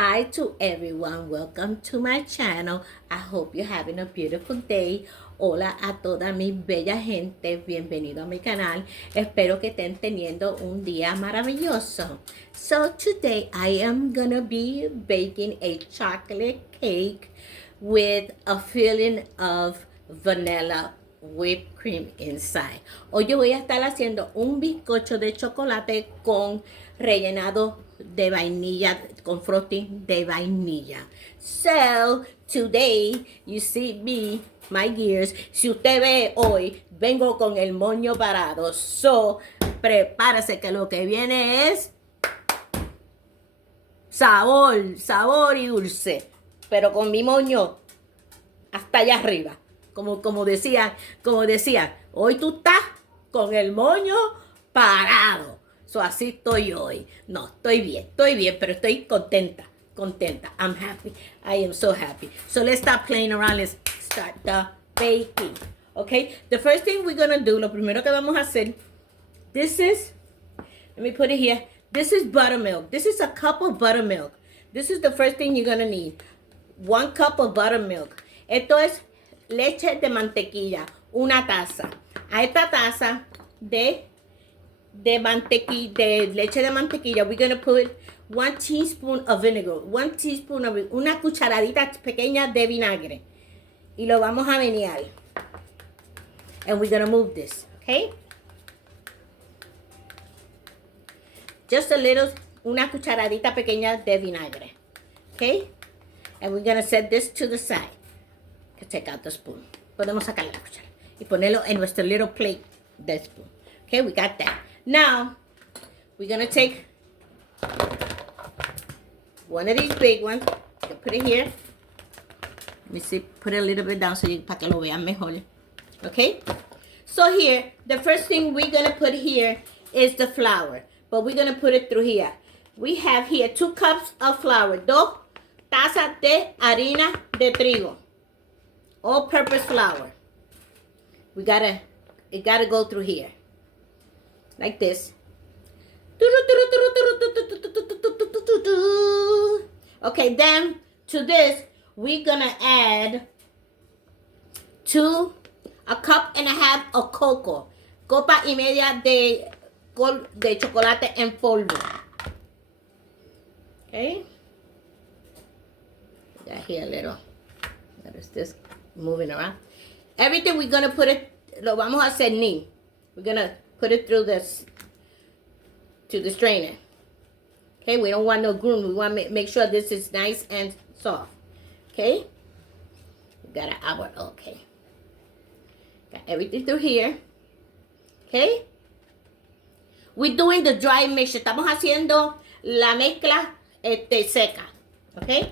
Hi to everyone. Welcome to my channel. I hope you're having a beautiful day. Hola a toda mi bella gente. Bienvenido a mi canal. Espero que estén teniendo un día maravilloso. So today I am gonna be baking a chocolate cake with a filling of vanilla whipped cream inside. Hoy yo voy a estar haciendo un bizcocho de chocolate con rellenado de vainilla, con frosting de vainilla. So, today, you see me, my gears. Si usted ve hoy, vengo con el moño parado. So, prepárese que lo que viene es sabor, sabor y dulce. Pero con mi moño hasta allá arriba. Como decía, hoy tú estás con el moño parado. So, así estoy hoy. No, estoy bien, pero estoy contenta. I'm happy. I am so happy. So let's stop playing around. Let's start the baking. Okay? The first thing we're gonna do, lo primero que vamos a hacer, let me put it here. This is buttermilk. This is a cup of buttermilk. This is the first thing you're gonna need. 1 cup of buttermilk. Esto es leche de mantequilla, una taza. A esta taza de leche de mantequilla, we're going to put 1 teaspoon of vinegar, 1 teaspoon of, una cucharadita pequeña de vinagre. Y lo vamos a menear. And we're going to move this, okay? Just a little, una cucharadita pequeña de vinagre, okay? And we're going to set this to the side. Take out the spoon. Podemos sacar la cuchara y ponerlo en nuestro little plate, the spoon. Okay, we got that. Now, we're going to take one of these big ones. Put it here. Let me see. Put it a little bit down so para que lo vean mejor. Okay? So here, the first thing we're going to put here is the flour. But we're going to put it through here. We have here 2 cups of flour. 2 tazas de harina de trigo. All-purpose flour. It gotta go through here. Like this. Okay, then to this, we're gonna add a cup and a half of cocoa. Copa y media de chocolate en polvo. Okay. Got here a little. That is this moving around. Everything we're gonna put it, lo vamos a cernir. We're gonna put it through this, to the strainer. Okay, we don't want no glue. We want to make sure this is nice and soft. Okay, we got an hour. Okay, got everything through here. Okay, we're doing the dry mixture. Estamos haciendo la mezcla seca. Okay,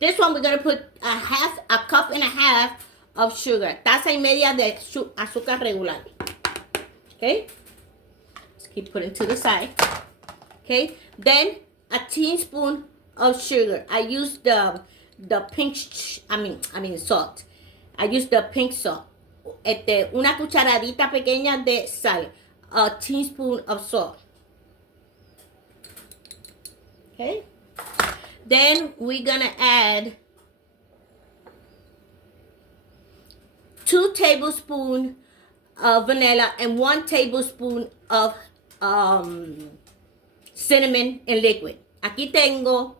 this one we're gonna put a cup and a half of sugar. Taza y media de azúcar regular. Okay, let's keep putting to the side. Okay, then a teaspoon of sugar. I use the pink, salt. I use the pink salt. Una cucharadita pequeña de sal. A teaspoon of salt. Okay. Then we're gonna add 2 tablespoons of vanilla and 1 tablespoon of cinnamon in liquid. Aquí tengo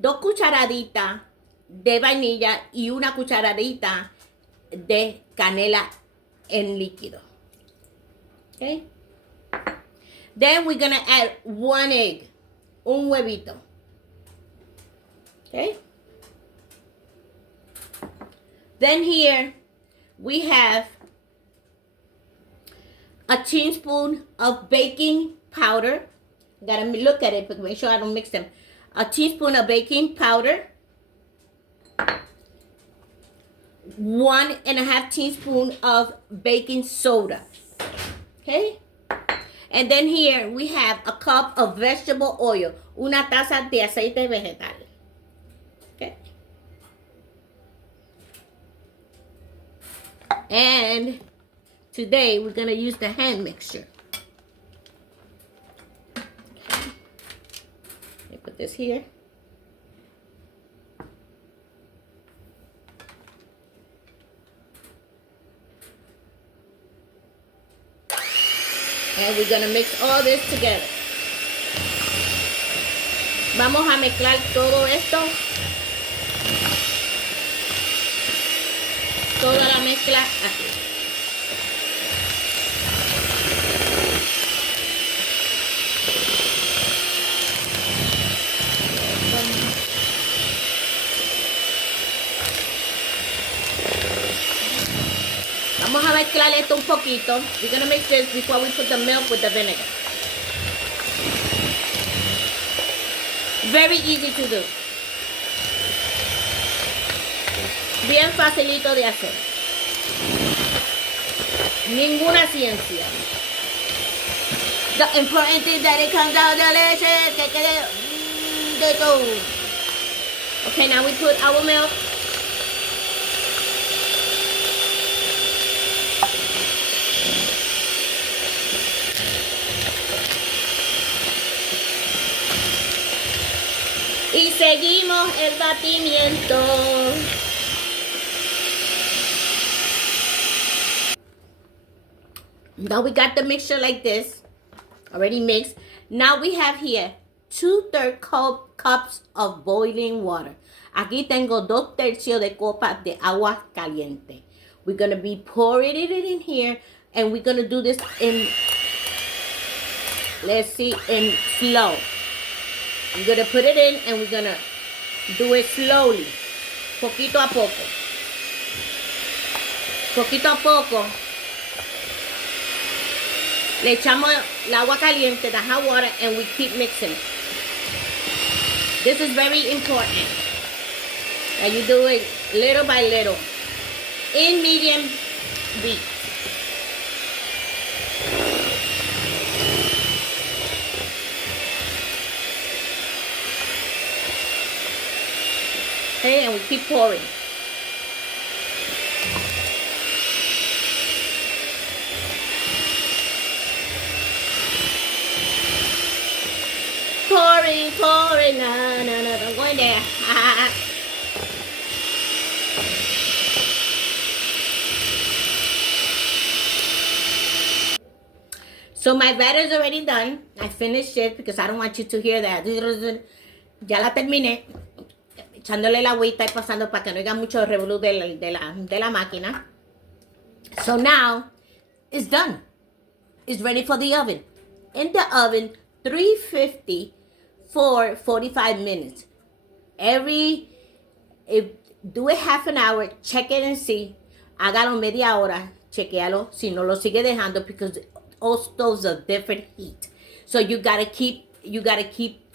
2 cucharaditas de vainilla y una cucharadita de canela en líquido. Okay. Then we're gonna add 1 egg, un huevito. Okay. Then here we have a teaspoon of baking powder. Gotta look at it, but make sure I don't mix them. A teaspoon of baking powder. 1.5 teaspoon of baking soda. Okay. And then here we have a cup of vegetable oil. Una taza de aceite vegetal. Okay. And today we're going to use the hand mixture. Okay. Let me put this here. And we're gonna mix all this together. Vamos a mezclar todo esto. Toda la mezcla aquí. Vamos a mezclar esto un poquito. We're gonna mix this before we put the milk with the vinegar. Very easy to do. Bien facilito de hacer. Ninguna ciencia. The important thing that it comes out delicious. Que quede de todo. Okay, now we put our milk. Y seguimos el batimiento. Now we got the mixture like this, already mixed. Now we have here 2/3 cups of boiling water. Aquí tengo 2/3 de copa de agua caliente. We're gonna be pouring it in here, and we're gonna do this in, let's see, in slow. We're gonna put it in, and we're gonna do it slowly, poquito a poco. Poquito a poco. Le echamos el agua caliente, the hot water, and we keep mixing it. This is very important that you do it little by little in medium heat. Okay, and we keep pouring. Pouring, no, don't go in there. So my batter is already done. I finished it because I don't want you to hear that. Ya la terminé. Echándole la agüita y pasando para que no haya mucho revolú de la máquina. So now, it's done. It's ready for the oven. In the oven, 350 for 45 minutes. Do it half an hour, check it and see. Hágalo media hora, chequealo si no lo sigue dejando, because all stoves are different heat. So you gotta keep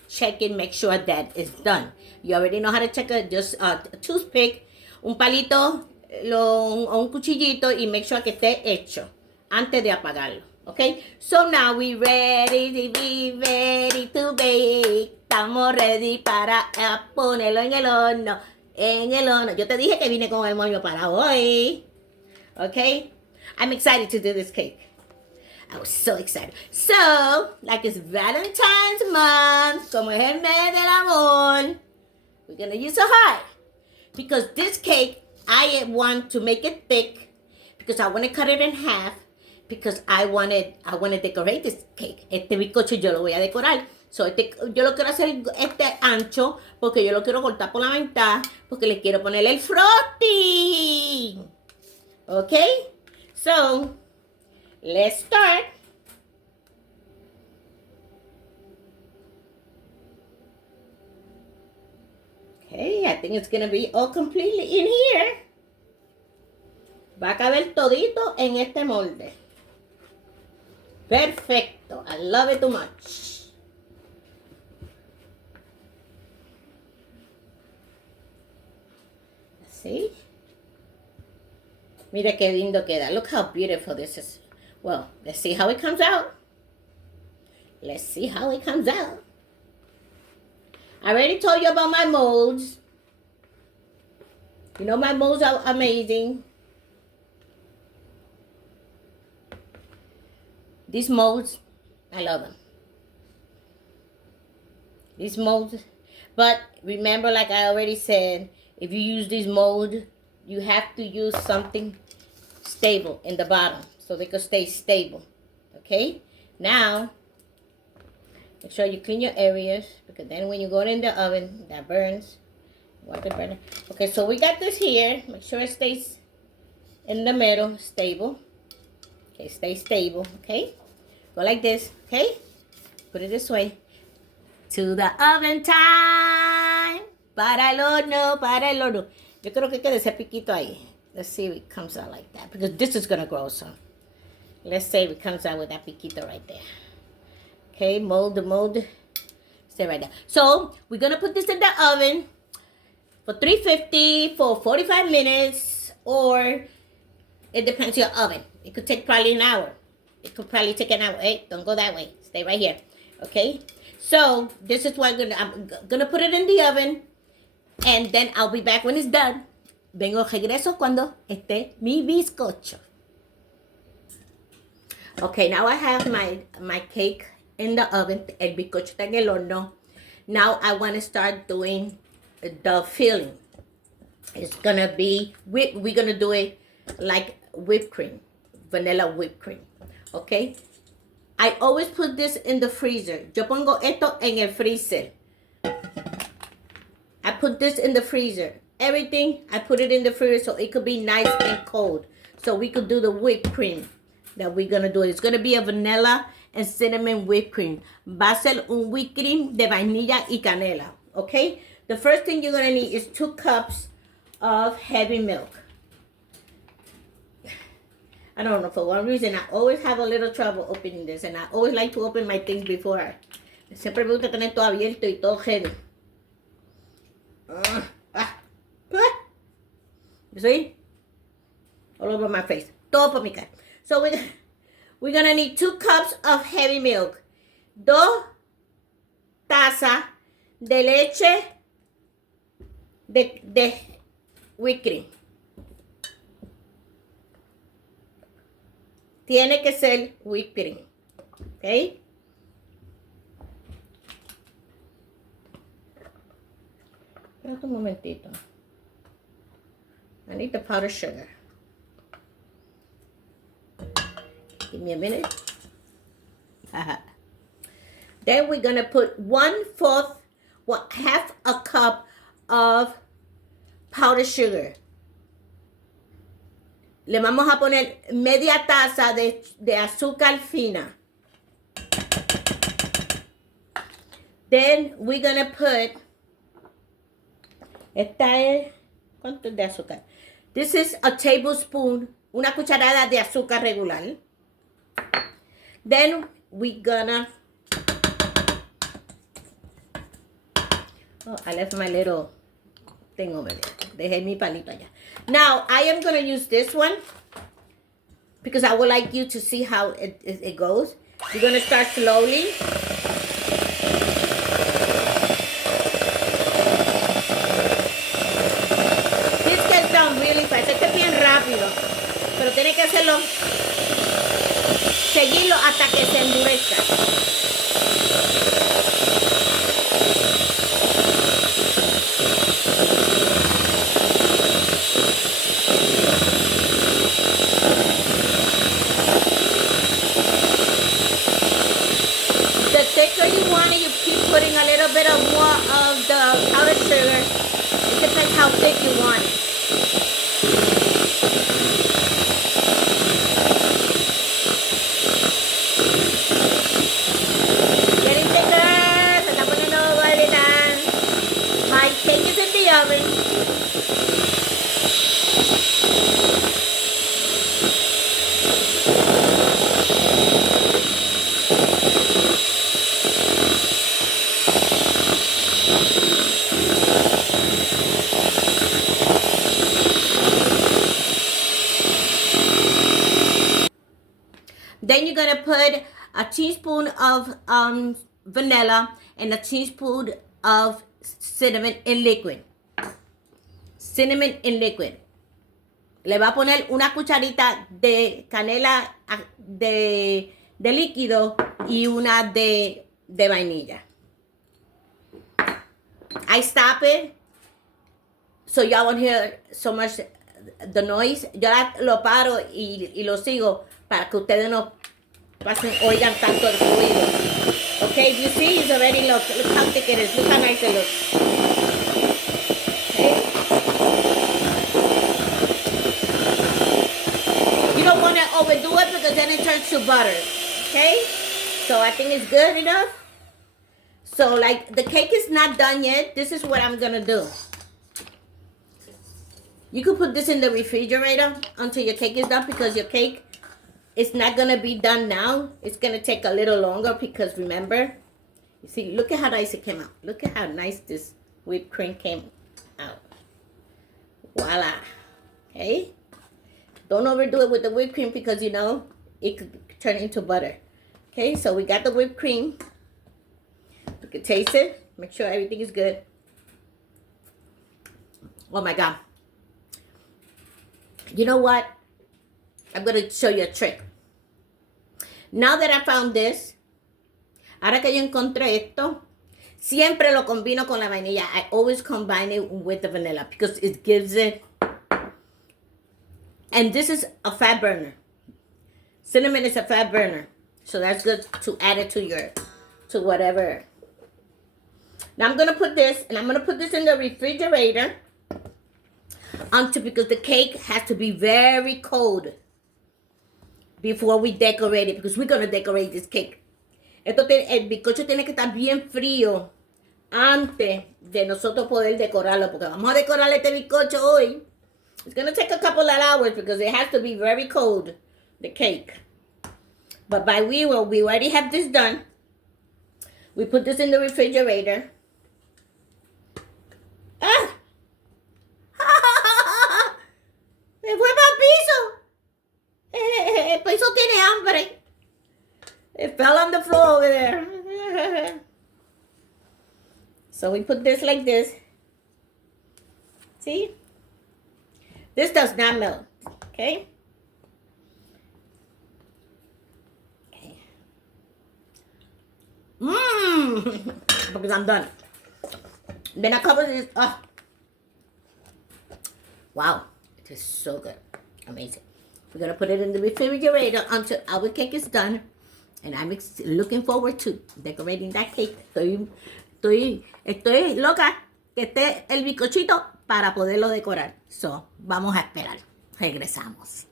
checking, make sure that it's done. You already know how to check it. Just a toothpick, un palito o un cuchillito, y make sure que esté hecho antes de apagarlo. Okay, so now we ready to bake. Estamos ready para ponerlo en el horno. Yo te dije que vine con el moño para hoy. Okay, I'm excited to do this cake. I was so excited. So, like it's Valentine's month, como es el mes del amor, we're gonna use a heart, because this cake I want to make it thick, because I want to cut it in half. Because I want to decorate this cake. Este bizcocho yo lo voy a decorar. So yo lo quiero hacer ancho, porque yo lo quiero cortar por la mitad, porque le quiero poner el frosting. Okay? So, let's start. Okay, I think it's going to be all completely in here. Va a caber todito en este molde. Perfecto. I love it too much. See? Mira qué lindo queda. Look how beautiful this is. Well, let's see how it comes out. Let's see how it comes out. I already told you about my molds. You know my molds are amazing. These molds, I love them. These molds, but remember, like I already said, if you use these molds, you have to use something stable in the bottom so they can stay stable. Okay? Now, make sure you clean your areas, because then when you go in the oven, that burns. Want the burner. Okay, so we got this here. Make sure it stays in the middle, stable. Okay, stay stable, okay? Go like this, okay? Put it this way. To the oven time. Para el horno, para el horno. Yo creo que quede ese piquito ahí. Let's see if it comes out like that, because this is going to grow some. Let's say it comes out with that piquito right there. Okay, mold the mold. Stay right there. So, we're going to put this in the oven for 350 for 45 minutes, or it depends on your oven. It could take probably an hour. It could probably take an hour. Hey, don't go that way. Stay right here. Okay? So, this is what I'm gonna put it in the oven, and then I'll be back when it's done. Regreso cuando esté mi bizcocho. Okay, now I have my cake in the oven. El bizcocho está en el horno. Now I want to start doing the filling. It's gonna be we're gonna do it like whipped cream, vanilla whipped cream. Okay, I always put this in the freezer. Yo pongo esto en el freezer. I put this in the freezer. Everything I put it in the freezer so it could be nice and cold, so we could do the whipped cream that we're gonna do. It's gonna be a vanilla and cinnamon whipped cream. Va a ser un whipped cream de vainilla y canela. Okay, the first thing you're gonna need is 2 cups of heavy milk. I don't know, for one reason I always have a little trouble opening this, and I always like to open my things before. Siempre me gusta tener todo abierto y todo heavy. You see? All over my face. Todo por mi cara. So we're gonna need 2 cups of heavy milk. 2 tazas de leche de whipped cream. Tiene que ser whipped cream. Okay? Espérate un momentito. I need the powdered sugar. Give me a minute. Then we're gonna put half a cup of powdered sugar. Le vamos a poner media taza de azúcar fina. Then we're gonna put, ¿cuánto es de azúcar? This is a tablespoon, una cucharada de azúcar regular. Then we're gonna, oh, I left my little thing over there. Dejé mi palito allá. Now, I am going to use this one because I would like you to see how it goes. You're going to start slowly. This gets done really fast. Este es bien rápido, pero tiene que hacerlo, seguirlo hasta que se endurezca. Putting a little bit of more of the powdered sugar. It depends how thick you want it. Getting thicker. Se está poniendo gordita. My cake is in the oven. Then you're going to put a teaspoon of vanilla and a teaspoon of cinnamon in liquid. Cinnamon in liquid. Le va a poner una cucharita de canela de líquido y una de vainilla. I stop it so y'all won't hear so much the noise. Yo lo paro y lo sigo para que ustedes no pasen, oigan tanto el ruido. Okay, you see, it's already look how thick it is. Look how nice it looks. Okay. You don't want to overdo it because then it turns to butter. Okay, so I think it's good enough. So like the cake is not done yet. This is what I'm gonna do. You could put this in the refrigerator until your cake is done because your cake is not gonna be done now. It's gonna take a little longer because remember, you see, look at how nice it came out. Look at how nice this whipped cream came out. Voila. Okay. Don't overdo it with the whipped cream because you know it could turn into butter. Okay, so we got the whipped cream. You can taste it. Make sure everything is good. Oh my God. You know what? I'm going to show you a trick. Now that I found this, ahora que yo encontré esto, siempre lo combino con la vainilla. I always combine it with the vanilla because it gives it. And this is a fat burner. Cinnamon is a fat burner. So that's good to add it to your, to whatever. Now I'm going to put this, and I'm going to put this in the refrigerator because the cake has to be very cold before we decorate it, because we're going to decorate this cake. El bizcocho tiene que estar bien frío antes de nosotros poder decorarlo, porque vamos a decorar este bizcocho hoy. It's going to take a couple of hours because it has to be very cold, the cake. But we already have this done. We put this in the refrigerator. ¡Ah! ¡Me fue para el piso! El piso tiene hambre. It fell on the floor over there. So we put this like this. See? This does not melt. Okay? Okay. Because I'm done. Then I cover this. Oh. Wow. It is so good. Amazing. We're going to put it in the refrigerator until our cake is done. And I'm looking forward to decorating that cake. Estoy loca que esté el bizcochito para poderlo decorar. So, vamos a esperar. Regresamos.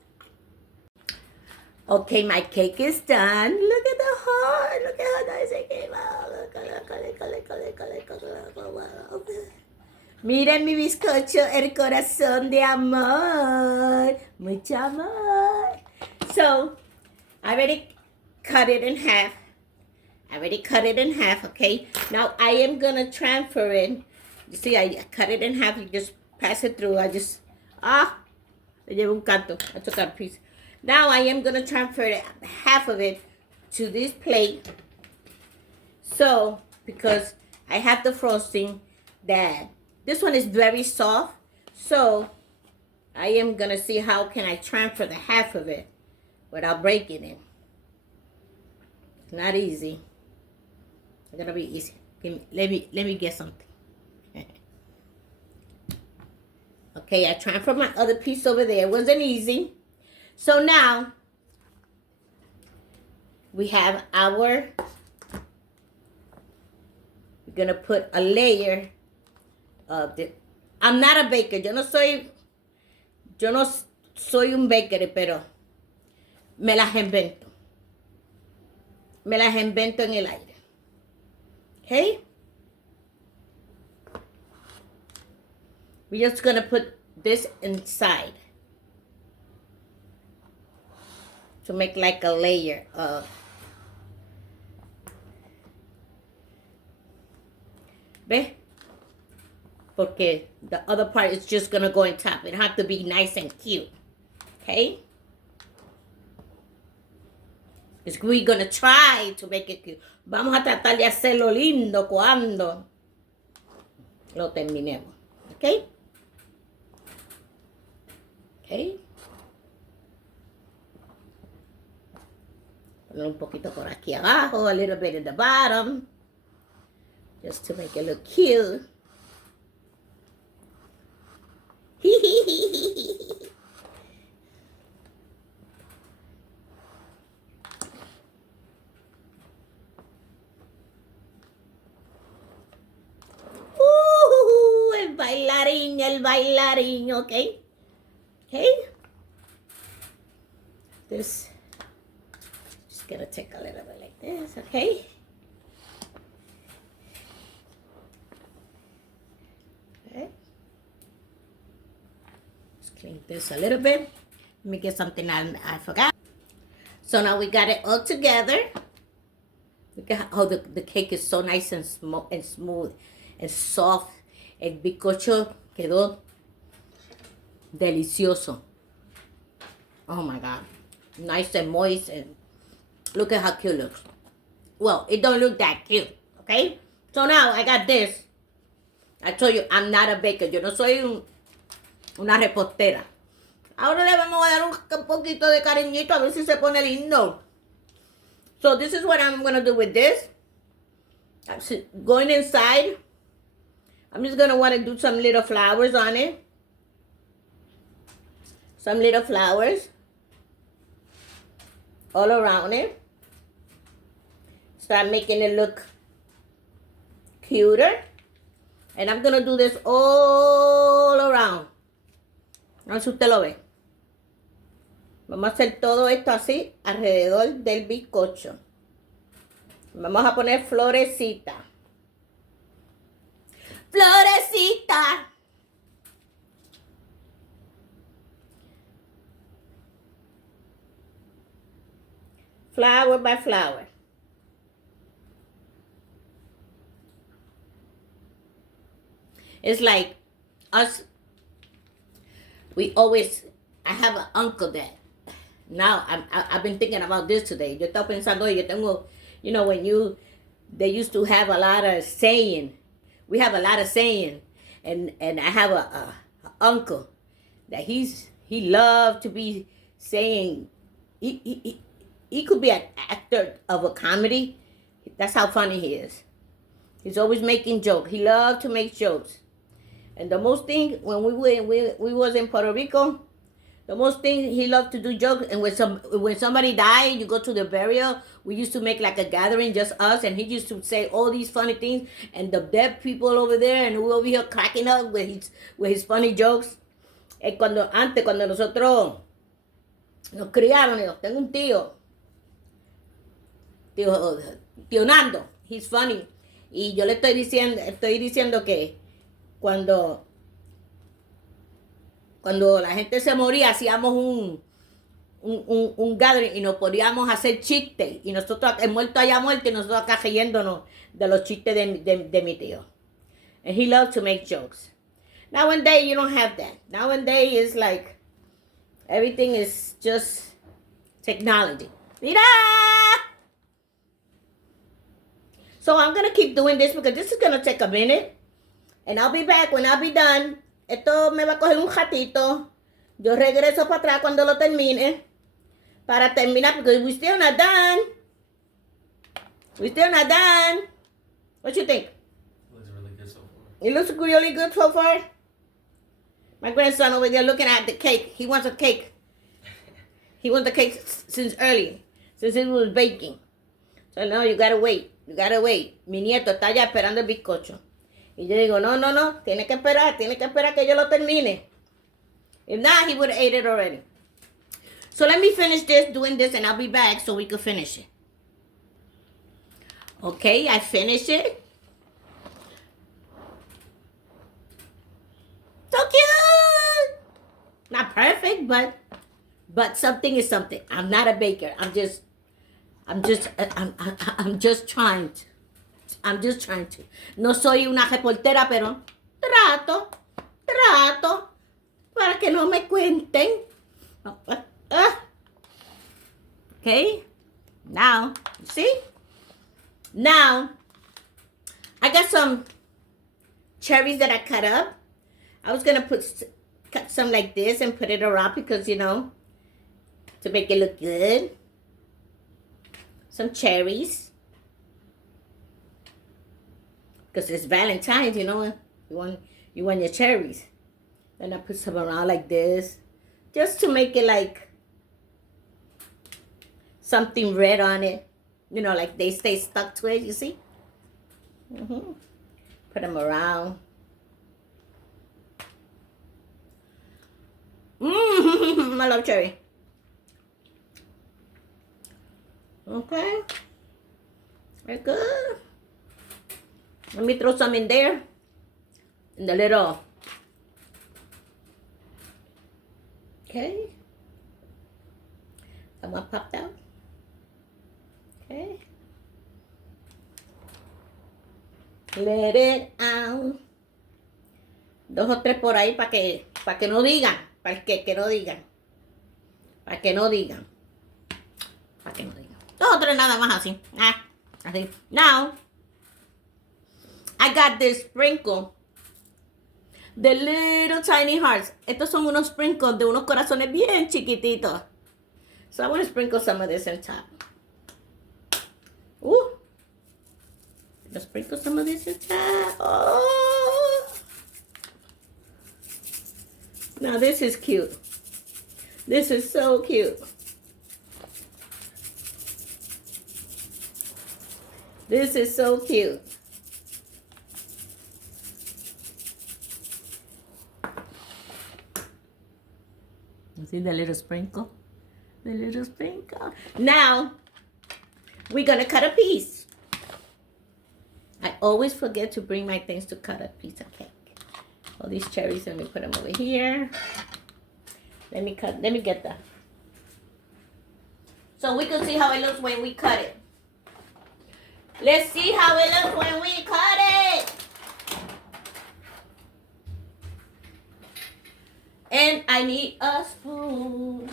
Okay, my cake is done. Look at the heart. Look at how nice it came out. Look. Miren mi bizcocho, el corazón de amor. Mucho amor. So, I already cut it in half. Okay? Now, I am going to transfer it. You see, I cut it in half. You just pass it through. I llevo un canto. I took out a piece. Now, I am going to transfer half of it to this plate. So, because I have the frosting that this one is very soft. So, I am going to see how can I transfer the half of it without breaking it. It's not easy. It's going to be easy. Let me get something. Okay, I transferred my other piece over there. It wasn't easy. So now, we have we're going to put a layer of the, I'm not a baker. Yo no soy un baker, pero me las invento. Me las invento en el aire. Okay? We're just going to put this inside to make like a layer of ¿ves? Porque the other part is just going to go on top. It has to be nice and cute. Okay? Because we're going to try to make it cute. Vamos a tratar de hacerlo lindo cuando lo terminemos. Okay? Okay? Poner un poquito por aquí abajo, a little bit at the bottom, just to make it look cute. el bailarín, okay? Okay? This, just gonna take a little bit like this, okay? Okay. Just clean this a little bit. Let me get something I forgot. So now we got it all together. Look at how the cake is so nice and smooth and soft. El bizcocho quedó delicioso. Oh my God. Nice and moist, and look at how cute it looks. Well, it don't look that cute, okay? So now I got this. I told you I'm not a baker. Yo no soy una repostera. Ahora le vamos a dar un poquito de cariñito a ver si se pone lindo. So this is what I'm going to do with this. Going inside, I'm just going to want to do some little flowers on it. Some little flowers all around it. Start making it look cuter. And I'm going to do this all around. No sé si usted lo ve. Vamos a hacer todo esto así alrededor del bizcocho. Vamos a poner florecita. Florecita. Flower by flower. It's like us. I have an uncle that, now I've been thinking about this today. Yo estaba pensando, yo tengo, when they used to have a lot of saying. We have a lot of saying. And I have a uncle that he loved to be saying, he could be an actor of a comedy. That's how funny he is. He's always making jokes. He loved to make jokes. And the most thing, when we was in Puerto Rico, the most thing he loved to do jokes. And when somebody died, you go to the burial, we used to make like a gathering, just us, and he used to say all these funny things, and the dead people over there, and we over here cracking up with his funny jokes. Cuando nosotros nos criaron, yo tengo un tío Nando, he's funny. Y yo le estoy diciendo que cuando la gente se moría, hacíamos un gathering y nos podíamos hacer chistes. Y nosotros, el muerto haya muerto, y nosotros acá riéndonos de los chistes de mi tío. And he loved to make jokes. Nowadays, you don't have that. Nowadays, it's like, everything is just technology. Mira! So I'm going to keep doing this because this is going to take a minute. And I'll be back when I'll be done. Esto me va a coger un ratito. Yo regreso para atrás cuando lo termine. Para terminar, because we're still not done. We're still not done. What you think? Looks really good so far. It looks really good so far. My grandson over there looking at the cake. He wants a cake. He wants the cake since early. Since he was baking. So no, you gotta wait. You gotta wait. Mi nieto está ya esperando el bizcocho. Y yo digo, no, tiene que esperar que yo lo termine. If not, he would have ate it already. So let me finish doing this, and I'll be back so we can finish it. Okay, I finished it. So cute! Not perfect, but something is something. I'm not a baker. I'm just trying to. I'm just trying to. No soy una reportera, pero trato para que no me cuenten. Okay, now, see? Now, I got some cherries that I cut up. I was going to cut some like this and put it around because, to make it look good. Some cherries. Because it's Valentine's, you want your cherries. And I put some around like this. Just to make it like something red on it. Like they stay stuck to it, you see? Put them around. I love cherry. Okay. Very good. Let me throw some in there. In the little. Okay. That one popped out. Okay. Let it out. 2 o 3 por ahí para que no digan. Para que no digan. Para que no digan. Para que no digan. 2 o 3 nada más así. Así. Now, I got this sprinkle. The little tiny hearts. Estos son unos sprinkles de unos corazones bien chiquititos. So I want to sprinkle some of this on top. Let's sprinkle some of this on top. Oh. Now this is cute. This is so cute. This is so cute. You see the little sprinkle? The little sprinkle. Now, we're going to cut a piece. I always forget to bring my things to cut a piece of cake. All these cherries, let me put them over here. Let me get that. So we can see how it looks when we cut it. Let's see how it looks when we cut it. And I need a spoon.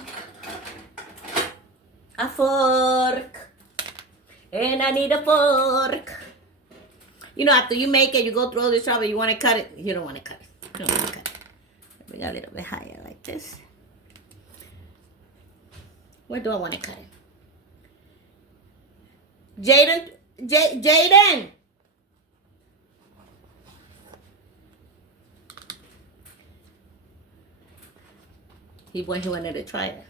A fork. And I need a fork. You know, after you make it, you go through all this trouble, you want to cut it. You don't want to cut it. You don't want to cut it. Bring it a little bit higher like this. Where do I want to cut it? Jaden! He wanted to try it.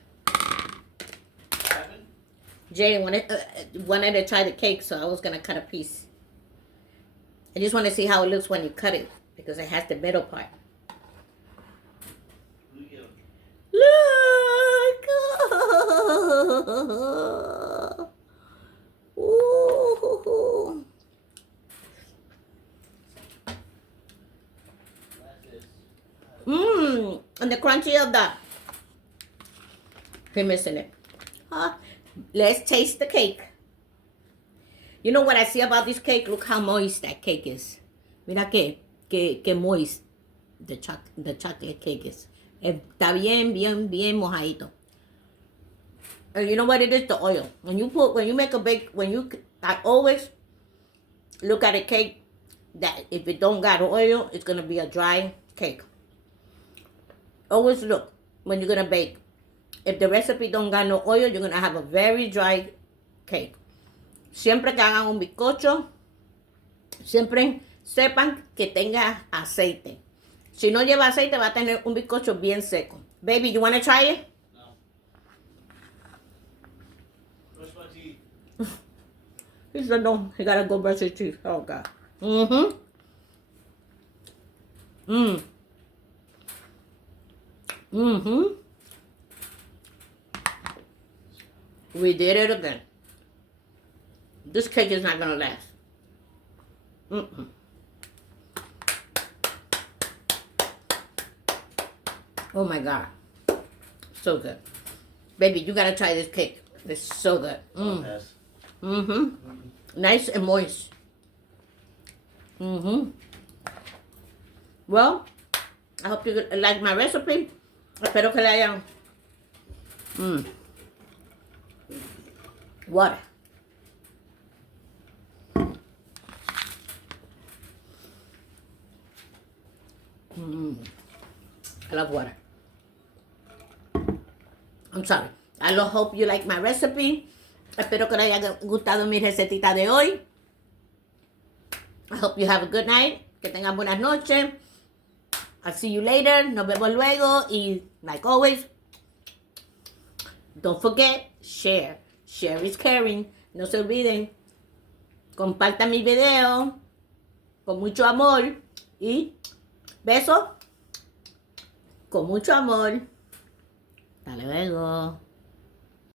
Jaden wanted to try the cake, so I was going to cut a piece. I just want to see how it looks when you cut it, because it has the middle part. Look! Ooh. And the crunchy of the hummus in it. Let's taste the cake. You know what I see about this cake? Look how moist that cake is. Mira que moist the chocolate cake is. Está bien mojadito. And you know what it is? The oil. I always look at a cake that if it don't got oil, it's gonna be a dry cake. Always look when you're gonna bake. If the recipe don't got no oil, you're gonna have a very dry cake. Siempre que hagan un bizcocho, siempre sepan que tenga aceite. Si no lleva aceite, va a tener un bizcocho bien seco. Baby, you want to try it? No. Brush my teeth. He said no. He gotta go brush his teeth. Oh, God. We did it again. This cake is not gonna last. Oh my God. So good. Baby, you gotta try this cake. It's so good. Yes. Nice and moist. Well, I hope you like my recipe. Espero que le hayan. Water. I love water. I'm sorry. I hope you like my recipe. Espero que les haya gustado mi recetita de hoy. I hope you have a good night. Que tengan buenas noches. I'll see you later. Nos vemos luego. Y like always, don't forget, share. Share is caring. No se olviden. Compartan mi video con mucho amor. Y besos con mucho amor. Hasta luego.